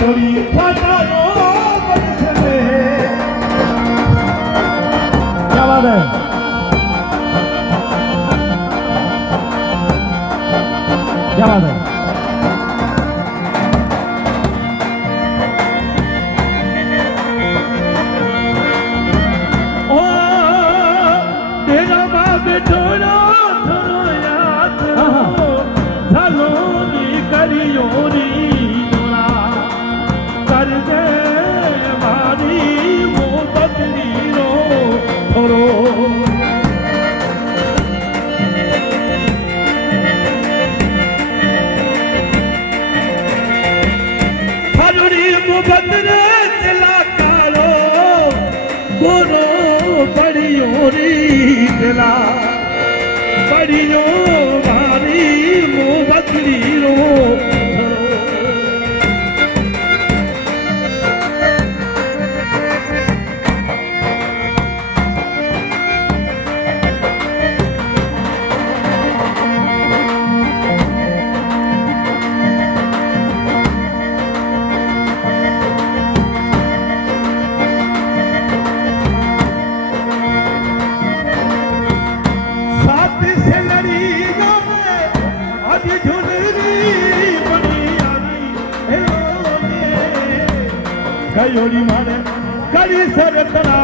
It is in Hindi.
थोड़ी फटानो बरसले। क्या बात है? क्या बात है? ओ तेरा बाप छोड़ो छोड़ो याद सालों करियोरी जोड़ा कर दे मारी वो बदली रो छोड़ो। बदरे चला कालो गोरो बड़ियोरी दिला बड़ियो भारी मो बदली रो। कयोरी मारे करी सरतरा